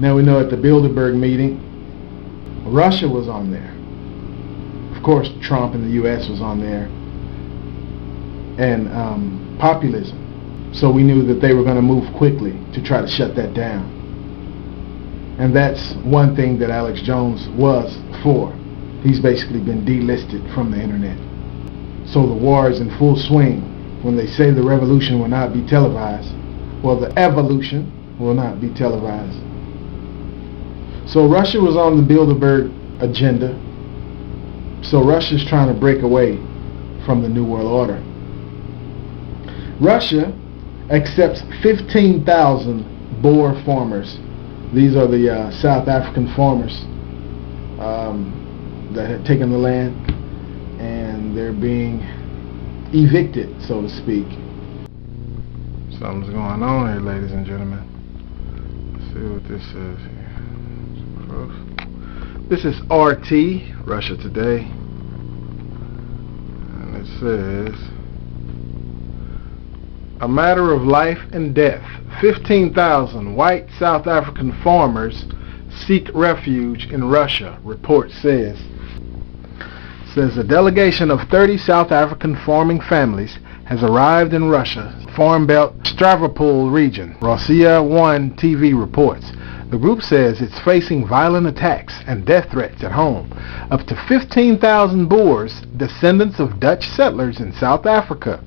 Now we know at the Bilderberg meeting, Russia was on there. Of course, Trump and the U.S. was on there. And populism. So we knew that they were going to move quickly to try to shut that down. And that's one thing that Alex Jones was for. He's basically been delisted from the internet. So the war is in full swing. When they say the revolution will not be televised, well, the evolution will not be televised. So Russia was on the Bilderberg agenda. So Russia's trying to break away from the New World Order. Russia accepts 15,000 Boer farmers. These are the South African farmers that had taken the land, and they're being evicted, so to speak. Something's going on here, ladies and gentlemen. Let's see what this is here. This is RT, Russia Today, and it says, a matter of life and death. 15,000 white South African farmers seek refuge in Russia, report says. It says a delegation of 30 South African farming families has arrived in Russia, Farm Belt, Stavropol region, Rossiya 1 TV reports. The group says it's facing violent attacks and death threats at home. Up to 15,000 Boers, descendants of Dutch settlers in South Africa,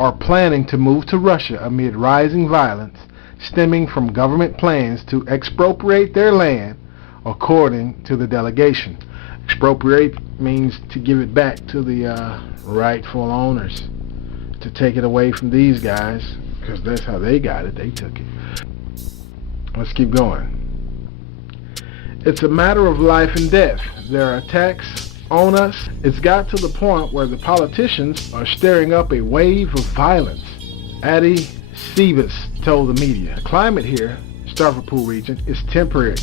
are planning to move to Russia amid rising violence stemming from government plans to expropriate their land, according to the delegation. Expropriate means to give it back to the rightful owners, to take it away from these guys, because that's how they got it. They took it. Let's keep going. It's a matter of life and death. There are attacks on us. It's got to the point where the politicians are stirring up a wave of violence. Adi Sivas told the media. The climate here, Stavropol region, is temporary,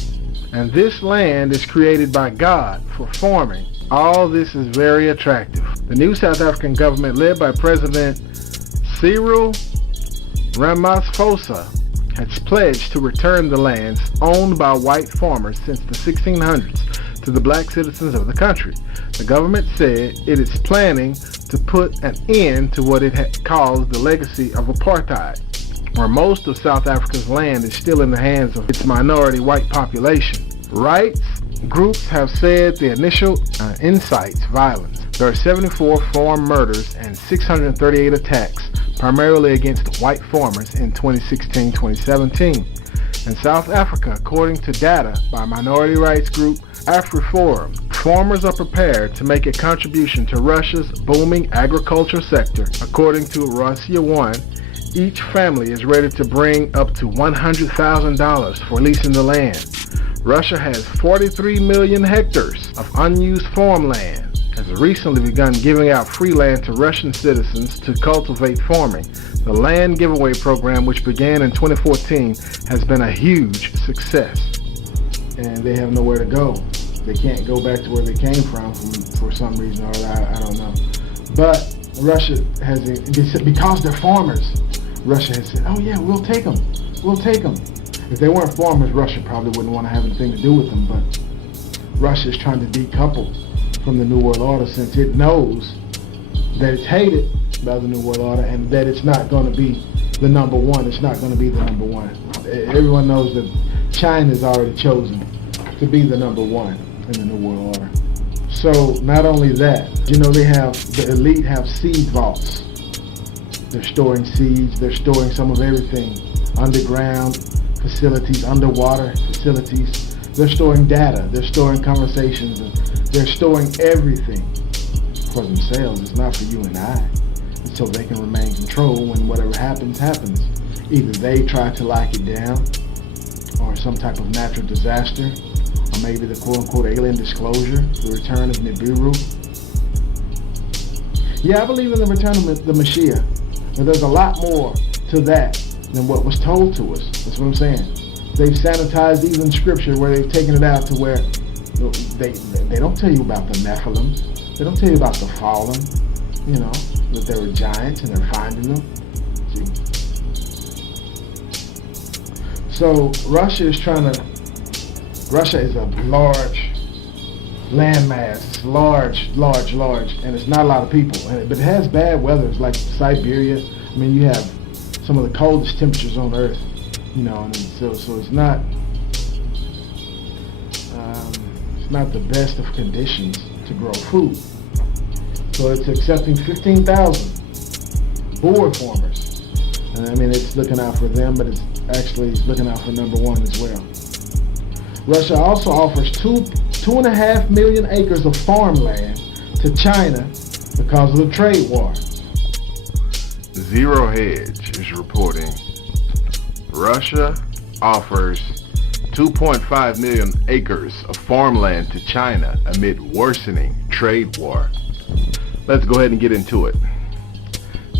and this land is created by God for farming. All this is very attractive. The new South African government, led by President Cyril Ramaphosa, has pledged to return the lands owned by white farmers since the 1600s to the black citizens of the country. The government said it is planning to put an end to what it calls the legacy of apartheid, where most of South Africa's land is still in the hands of its minority white population. Rights groups have said the initial incites violence. There are 74 farm murders and 638 attacks, primarily against white farmers in 2016-2017. In South Africa, according to data by minority rights group AfriForum, farmers are prepared to make a contribution to Russia's booming agriculture sector. According to Rossiya 1, each family is ready to bring up to $100,000 for leasing the land. Russia has 43 million hectares of unused farmland, has recently begun giving out free land to Russian citizens to cultivate farming. The land giveaway program, which began in 2014, has been a huge success. And they have nowhere to go. They can't go back to where they came from for some reason or other, I don't know. But Russia has, because they're farmers, Russia has said, oh yeah, we'll take them. We'll take them. If they weren't farmers, Russia probably wouldn't want to have anything to do with them, but Russia is trying to decouple from the New World Order, since it knows that it's hated by the New World Order and that it's not going to be the number one. It's not going to be the number one. Everyone knows that China's already chosen to be the number one in the New World Order. So not only that, you know, the elite have seed vaults. They're storing seeds. They're storing some of everything underground, facilities, underwater facilities. They're storing data, they're storing conversations, and they're storing everything for themselves. It's not for you and I. And so they can remain in control when whatever happens, happens. Either they try to lock it down, or some type of natural disaster, or maybe the quote-unquote alien disclosure, the return of Nibiru. Yeah, I believe in the return of the Mashiach, but there's a lot more to that than what was told to us. That's what I'm saying. They've sanitized even scripture where they've taken it out to where they don't tell you about the Nephilim. They don't tell you about the fallen, that they were giants and they're finding them. See? So Russia is a large landmass. It's large, and it's not a lot of people. But it has bad weather. It's like Siberia. I mean, you have some of the coldest temperatures on Earth, and so it's not the best of conditions to grow food. So it's accepting 15,000 boer farmers, and I mean it's looking out for them, but it's actually looking out for number one as well. Russia also offers 2.5 million acres of farmland to China because of the trade war. Zero Hedge is reporting Russia offers 2.5 million acres of farmland to China amid worsening trade war. Let's go ahead and get into it.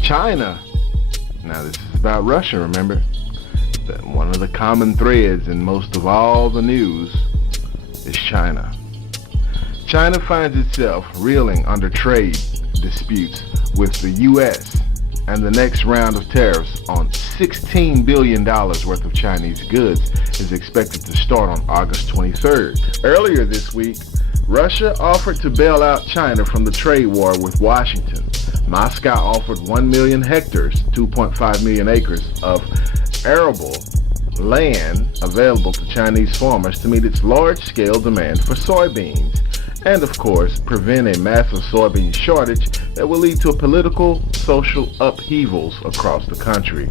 China, now this is about Russia, remember? One of the common threads in most of all the news is China. China finds itself reeling under trade disputes with the U.S. and the next round of tariffs on $16 billion worth of Chinese goods is expected to start on August 23rd. Earlier this week, Russia offered to bail out China from the trade war with Washington. Moscow offered 1 million hectares, 2.5 million acres of arable land available to Chinese farmers to meet its large-scale demand for soybeans, and of course prevent a massive soybean shortage that will lead to political, social upheavals across the country.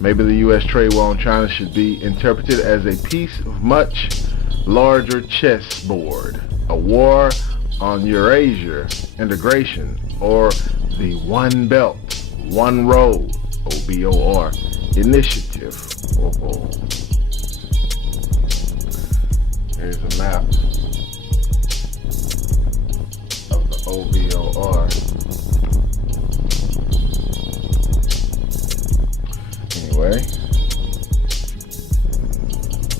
Maybe the U.S. trade war on China should be interpreted as a piece of much larger chessboard, a war on Eurasia integration, or the One Belt, One Road, OBOR initiative. Here's a map of the OBOR. Anyway,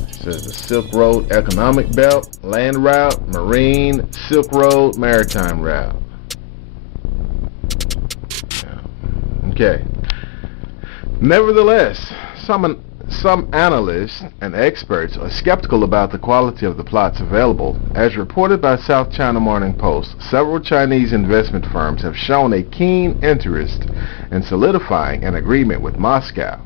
it says the Silk Road Economic Belt, Land Route, Marine, Silk Road, Maritime Route. Okay. Nevertheless, some analysts and experts are skeptical about the quality of the plots available. As reported by South China Morning Post, several Chinese investment firms have shown a keen interest in solidifying an agreement with Moscow.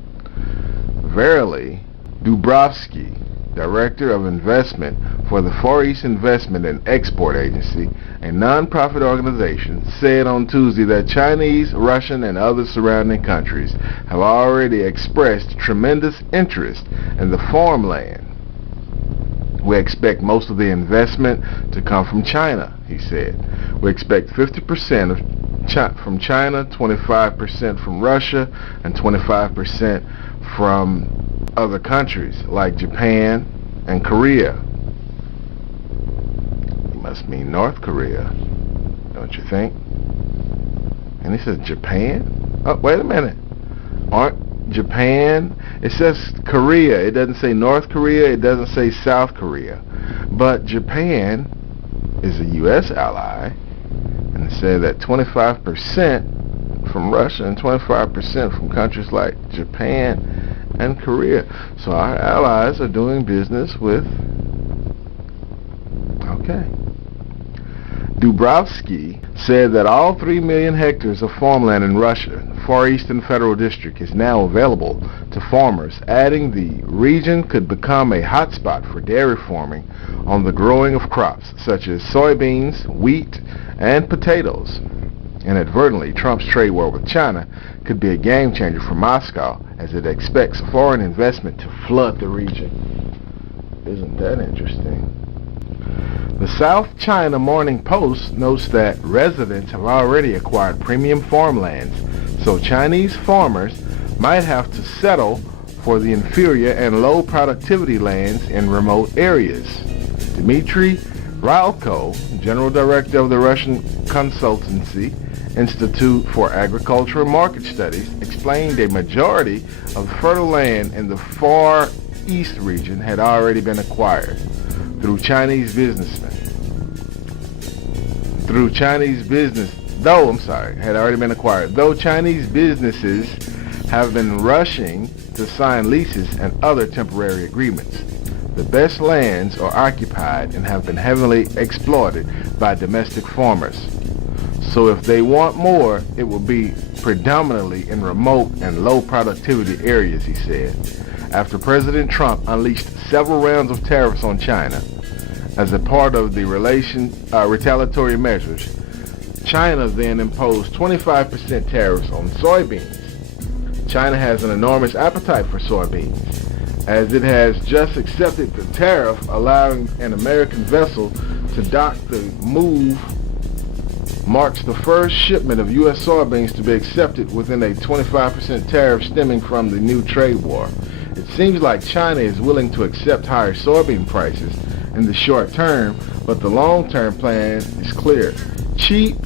Verily Dubrovsky, Director of Investment for the Far East Investment and Export Agency, a non-profit organization, said on Tuesday that Chinese, Russian, and other surrounding countries have already expressed tremendous interest in the farmland. We expect most of the investment to come from China, he said. We expect 50% from China, 25% from Russia, and 25% from other countries like Japan and Korea. Must mean North Korea, don't you think? And he says Japan? Oh, wait a minute. Aren't Japan? It says Korea. It doesn't say North Korea. It doesn't say South Korea. But Japan is a U.S. ally, and it said that 25% from Russia and 25% from countries like Japan and Korea. So our allies are doing business with... Okay. Dubrovsky said that all 3 million hectares of farmland in Russia, the Far Eastern Federal District, is now available to farmers, adding the region could become a hotspot for dairy farming on the growing of crops such as soybeans, wheat, and potatoes. Inadvertently, Trump's trade war with China could be a game changer for Moscow as it expects foreign investment to flood the region. Isn't that interesting? The South China Morning Post notes that residents have already acquired premium farmlands, so Chinese farmers might have to settle for the inferior and low productivity lands in remote areas. Dmitry Ralko, General Director of the Russian Consultancy Institute for Agricultural Market Studies, explained a majority of fertile land in the Far East region had already been acquired through Chinese businesses, though Chinese businesses have been rushing to sign leases and other temporary agreements. The best lands are occupied and have been heavily exploited by domestic farmers. So if they want more, it will be predominantly in remote and low productivity areas, he said, after President Trump unleashed several rounds of tariffs on China. As a part of the retaliatory measures, China then imposed 25% tariffs on soybeans. China has an enormous appetite for soybeans, as it has just accepted the tariff allowing an American vessel to dock. The move marks the first shipment of U.S. soybeans to be accepted within a 25% tariff stemming from the new trade war. It seems like China is willing to accept higher soybean prices in the short term, but the long-term plan is clear. Cheap,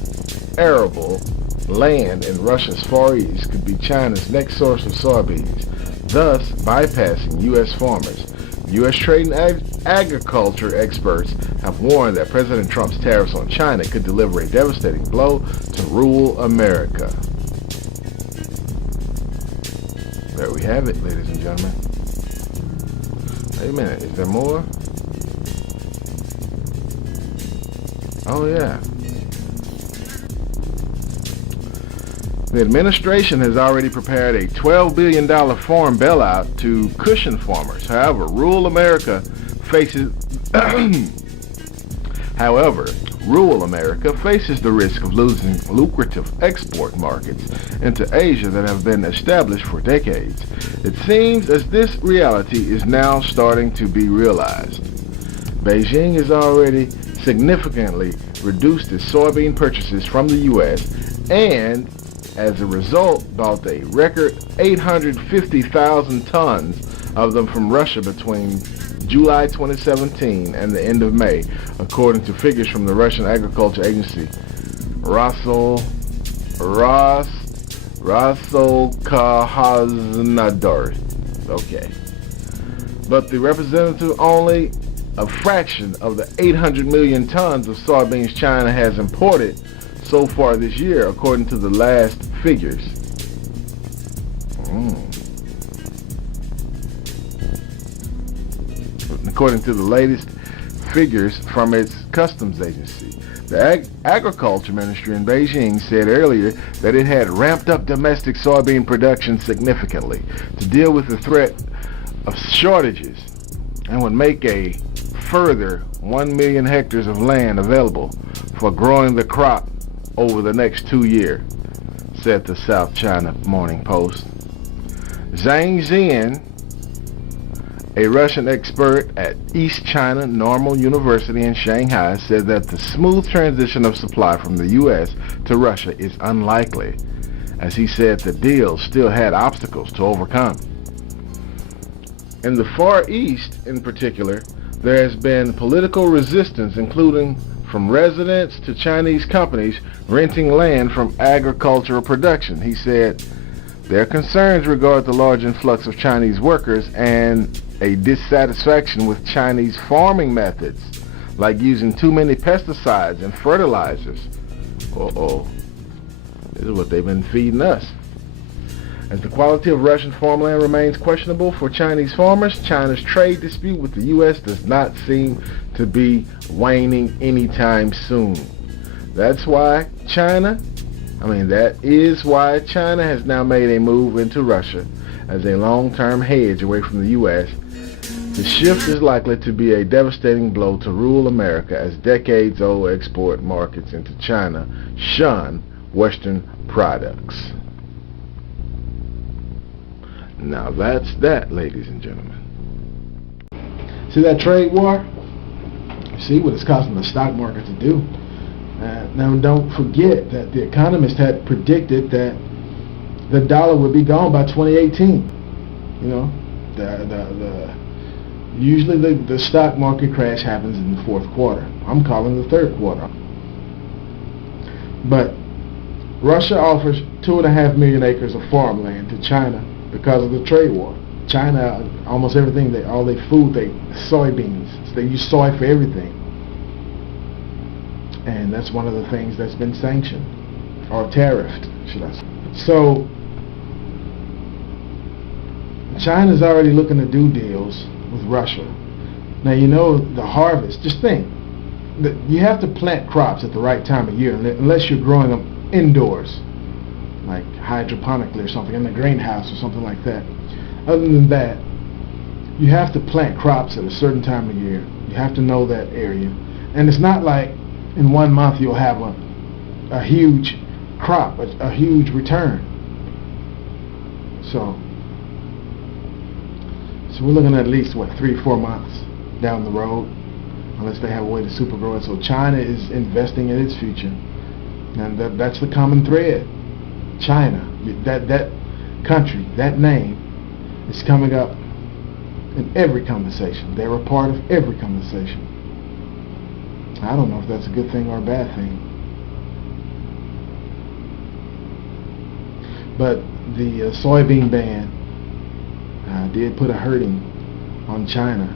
arable land in Russia's Far East could be China's next source of soybeans, thus bypassing U.S. farmers. U.S. trade and agriculture experts have warned that President Trump's tariffs on China could deliver a devastating blow to rural America. There we have it, ladies and gentlemen. Wait a minute, is there more? Oh yeah. The administration has already prepared a $12 billion farm bailout to cushion farmers. However, rural America faces the risk of losing lucrative export markets into Asia that have been established for decades. It seems as this reality is now starting to be realized. Beijing has already significantly reduced its soybean purchases from the U.S. and as a result bought a record 850,000 tons of them from Russia between July 2017 and the end of May, according to figures from the Russian agriculture agency Rosokaznador. Okay. But the representative only a fraction of the 800 million tons of soybeans China has imported so far this year, according to the last figures. According to the latest figures from its customs agency. The agriculture ministry in Beijing said earlier that it had ramped up domestic soybean production significantly to deal with the threat of shortages and would make a further 1 million hectares of land available for growing the crop over the next 2 years, said the South China Morning Post. Zhang Xian, a Russian expert at East China Normal University in Shanghai, said that the smooth transition of supply from the U.S. to Russia is unlikely, as he said the deal still had obstacles to overcome. In the Far East, in particular, there has been political resistance, including from residents to Chinese companies renting land from agricultural production. He said their concerns regard the large influx of Chinese workers and a dissatisfaction with Chinese farming methods, like using too many pesticides and fertilizers. This is what they've been feeding us. As the quality of Russian farmland remains questionable for Chinese farmers, China's trade dispute with the U.S. does not seem to be waning anytime soon. That is why China has now made a move into Russia as a long-term hedge away from the U.S. The shift is likely to be a devastating blow to rural America as decades-old export markets into China shun Western products. Now that's that, ladies and gentlemen. See that trade war? See what it's causing the stock market to do. Now don't forget that the economists had predicted that the dollar would be gone by 2018. You know, usually the stock market crash happens in the fourth quarter. I'm calling the third quarter. But Russia offers 2.5 million acres of farmland to China because of the trade war. China, almost everything, all their food, soybeans. So they use soy for everything. And that's one of the things that's been sanctioned, or tariffed, should I say. So China's already looking to do deals with Russia. Now, you know, the harvest, just think, that you have to plant crops at the right time of year, unless you're growing them indoors, like hydroponically or something, in a greenhouse or something like that. Other than that, you have to plant crops at a certain time of year. You have to know that area. And it's not like in 1 month you'll have a huge crop, a huge return. So we're looking at least, 3-4 months down the road, unless they have a way to super grow it. So China is investing in its future. And that's the common thread. China, that country, that name, is coming up in every conversation. They're a part of every conversation. I don't know if that's a good thing or a bad thing. But the soybean ban did put a hurting on China,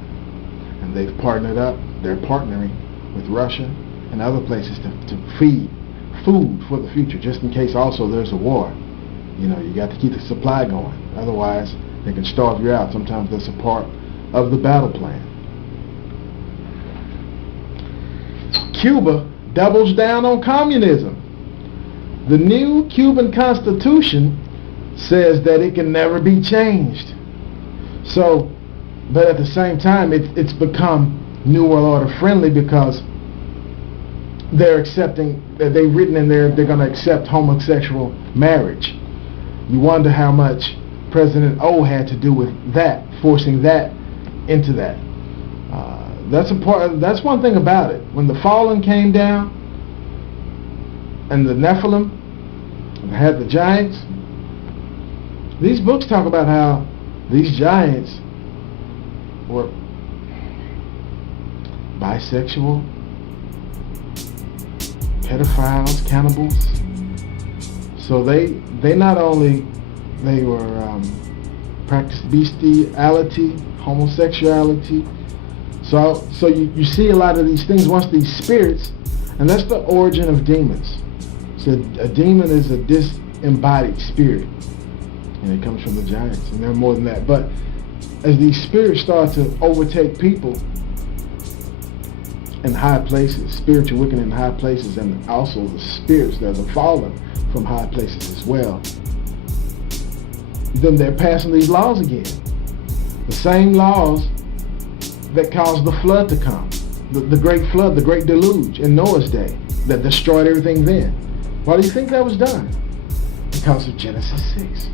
and they've partnered up. They're partnering with Russia and other places to feed food for the future, just in case also there's a war. You know, you got to keep the supply going. Otherwise, they can starve you out. Sometimes that's a part of the battle plan. Cuba doubles down on communism. The new Cuban Constitution says that it can never be changed. So, but at the same time, it's become New World Order friendly, because they're accepting, they've written in there they're going to accept homosexual marriage. You wonder how much President O had to do with that, forcing that into that. That's one thing about it. When the fallen came down, and the Nephilim had the giants, these books talk about how these giants were bisexual, pedophiles, cannibals. So they not only were practiced bestiality, homosexuality. So you see a lot of these things once these spirits, and that's the origin of demons. So a demon is a disembodied spirit, and it comes from the giants, and they're more than that. But as these spirits start to overtake people in high places, spiritual wicked in high places, and also the spirits that are fallen from high places as well, then they're passing these laws again. The same laws that caused the flood to come, the great flood, the great deluge in Noah's day, that destroyed everything then. Why do you think that was done? Because of Genesis 6.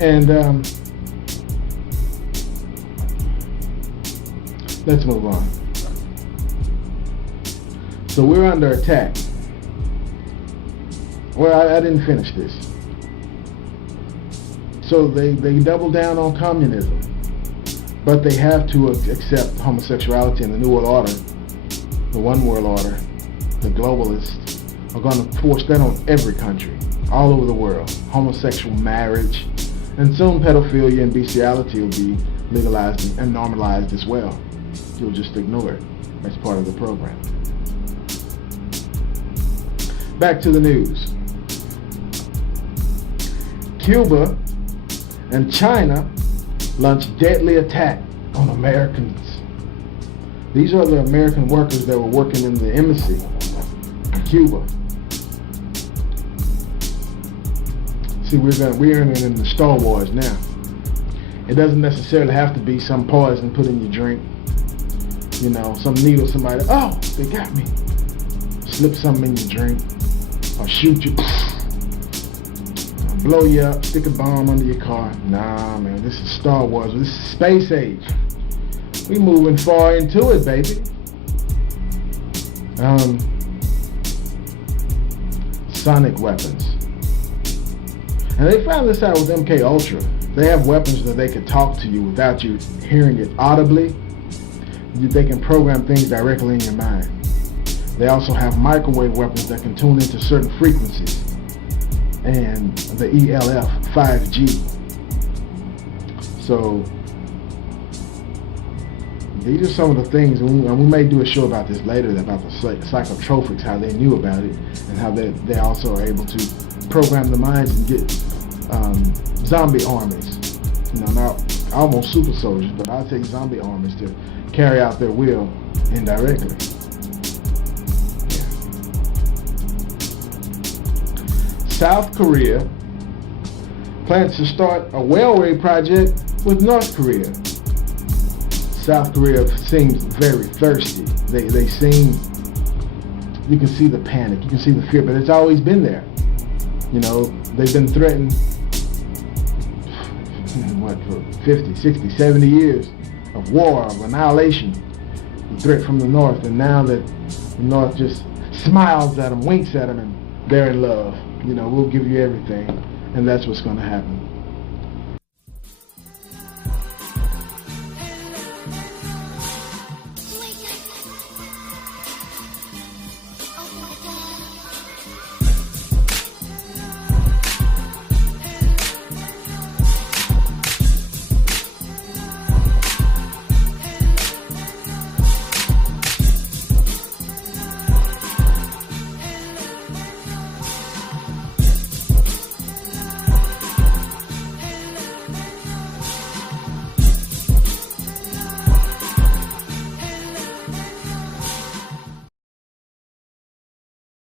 And let's move on. So we're under attack. Well, I didn't finish this. So they double down on communism, but they have to accept homosexuality in the New World Order, the One World Order. The globalists are going to force that on every country, all over the world. Homosexual marriage, and soon pedophilia and bestiality will be legalized and normalized as well. You'll just ignore it as part of the program. Back to the news. Cuba and China launched deadly attack on Americans. These are the American workers that were working in the embassy in Cuba. See, we're in the Star Wars now. It doesn't necessarily have to be some poison put in your drink. You know, some needle, somebody, oh, they got me. Slip something in your drink, or shoot you. blow you up, stick a bomb under your car. Nah, man, this is Star Wars. This is space age. We moving far into it, baby. Sonic weapons. And they found this out with MK Ultra. They have weapons that they can talk to you without you hearing it audibly. They can program things directly in your mind. They also have microwave weapons that can tune into certain frequencies. And the ELF 5G. So these are some of the things, and we may do a show about this later, about the psychotropics, how they knew about it, and how they also are able to program the minds and get zombie armies. You know, not almost super soldiers, but I'll take zombie armies to carry out their will indirectly. South Korea plans to start a railway project with North Korea. South Korea seems very thirsty. They seem, you can see the panic, you can see the fear, but it's always been there. You know, they've been threatened, for 50, 60, 70 years of war, of annihilation, the threat from the North, and now that the North just smiles at them, winks at them, and they're in love. You know, we'll give you everything, and that's what's going to happen.